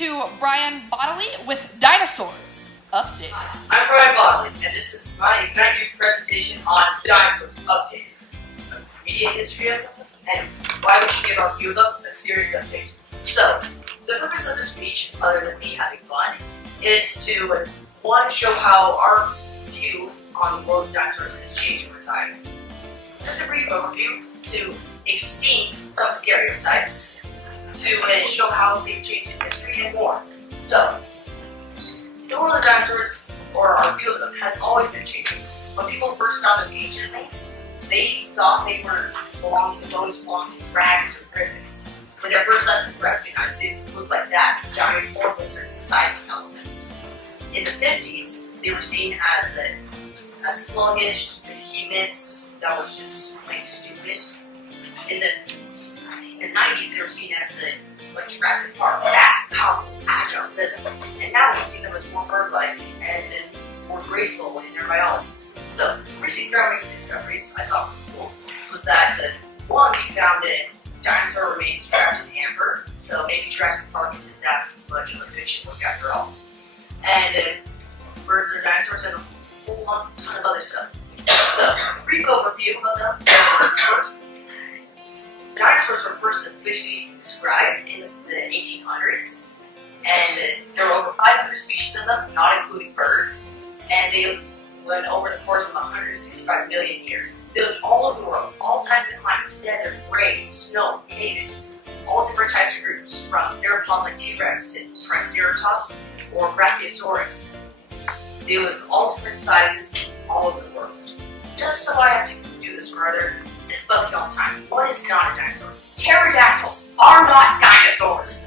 to Brian Bodily with Dinosaurs Update. I'm Brian Bodily, and this is my Ignite Youth presentation on Dinosaurs Update, the media history of them, and why we should give our view of them a serious update. So, the purpose of this speech, other than me having fun, is to, one, show how our view on the world of dinosaurs has changed over time. Just a brief overview to extinct some stereotypes, to show how they've changed in history and more. So, the world of dinosaurs, or our view of them, has always been changing. When people first found them anciently, they thought they were belonging to dragons or griffins. When their first sons were recognized, they looked like that, giant horned lizards the size of elephants. In the 50s, they were seen as sluggish behemoths that was just plain stupid. In the 90s, they were seen as like Jurassic Park, fast, powerful, agile, rhythm. And now we see them as more bird-like and more graceful in their biology. So, some recent groundbreaking discoveries I thought were cool was that one, we found a dinosaur remains trapped in amber, so maybe Jurassic Park isn't that much of a fiction book after all. And birds and dinosaurs and a whole ton of other stuff. So, a brief overview of them. First, dinosaurs were first officially described in the 1800s, and there were over 500 species of them, not including birds, and they went over the course of 165 million years. They lived all over the world, all types of climates, desert, rain, snow, you name it. All different types of groups, from theropods like T-Rex to Triceratops or Brachiosaurus. They lived all different sizes all over the world. Just so I have to do this further, this bugs me all the time. What is not a dinosaur? Pterodactyls are not dinosaurs.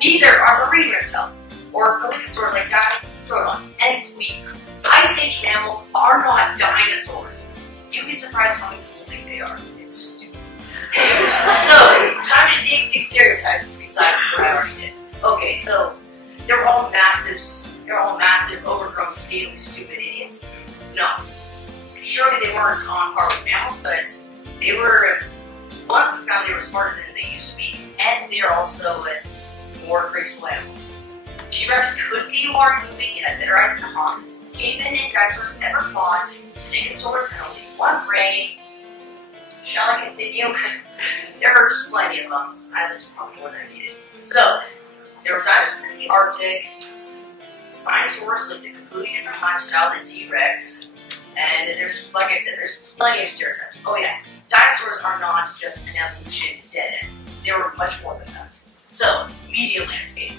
Neither are marine reptiles or pelycosaurs like Diprotodon and fleas. Ice Age mammals are not dinosaurs. You'd be surprised how many people think they are. It's stupid. Anyways, so time to de-extinct stereotypes besides what I already did. Okay, so they're all massive, overgrown, scaly, stupid idiots. No. Surely they weren't on par with mammals, but they were, one, we found they were smarter than they used to be, and they are also more graceful animals. T-Rex could see you are moving and had better eyes than a hawk. Cavemen and dinosaurs never fought. Stegosaurus had only one brain. Shall I continue? There are plenty of them. I was probably more than I needed. So, there were dinosaurs in the Arctic. Spinosaurus lived a completely different lifestyle than T-Rex. And there's, like I said, there's plenty of stereotypes. Oh yeah, dinosaurs are not just an evolution dead end. They were much more than that. So, media landscape.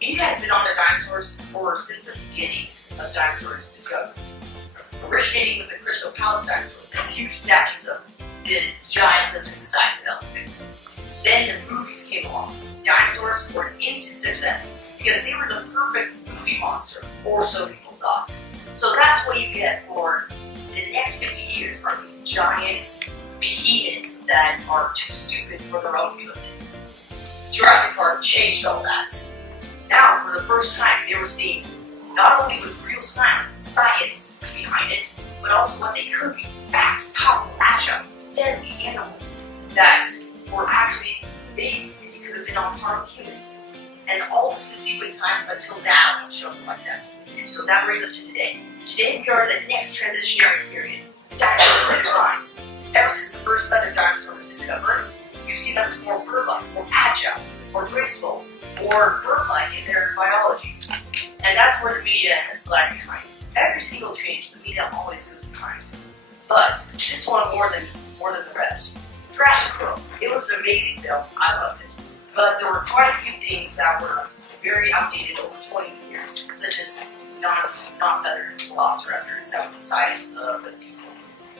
Media has been on the dinosaurs since the beginning of dinosaurs' discoveries. Originating with the Crystal Palace dinosaurs, as huge statues of the giant lizards the size of elephants. Then the movies came along. Dinosaurs were an instant success because they were the perfect movie monster, or so people thought. So that's what you get for the next 50 years are these giant behemoths that are too stupid for their own good. Jurassic Park changed all that. Now, for the first time, they were seeing not only the real science behind it, but also what they could be: fast, powerful, agile, deadly animals that were actually big and could have been on par with humans. And all the subsequent times until now have shown them like that. And so that brings us to today. Today we are in the next transitionary period. Dinosaurs have declined. Ever since the first feathered dinosaur was discovered, you've seen them as more bird-like, more agile, more graceful, more bird-like in their biology. And that's where the media has lagged behind. Every single change, the media always goes behind. But this one more than the rest. Jurassic World. It was an amazing film. I loved it. But there were quite a few things that were very outdated over 20 years, such as non-feathered velociraptors that were the size of the people.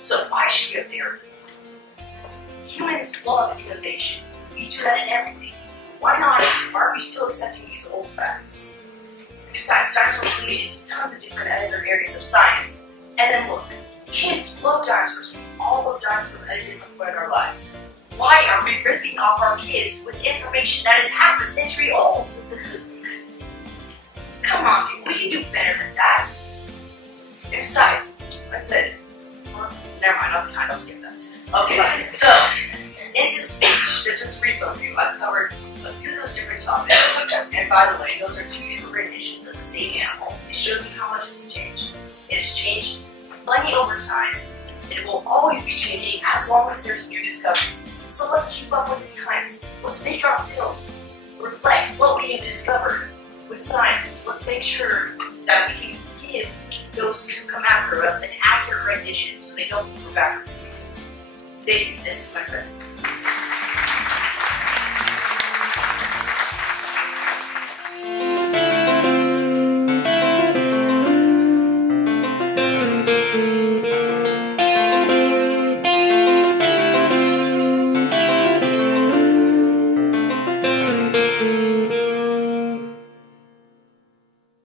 So why should we update our people? Humans love innovation. We do that in everything. Why not? Why are we still accepting these old facts? Besides, dinosaurs lead into tons of different other areas of science. And then look, kids love dinosaurs. We all love dinosaurs at a different point in our lives. Why are we ripping off our kids with information that is half a century old? Come on, people, we can do better than that. Besides, like I said, never mind, I'll skip that. Okay, so, in this speech, just a brief overview, I've covered a few of those those different topics. And by the way, those are two different renditions of the same animal. It shows you how much it's changed. It has changed plenty over time. It will always be changing as long as there's new discoveries. So let's keep up with the times. Let's make our films reflect what we have discovered with science. Let's make sure that we can give those who come after us an accurate rendition so they don't go back to these. Thank you. This is my presentation.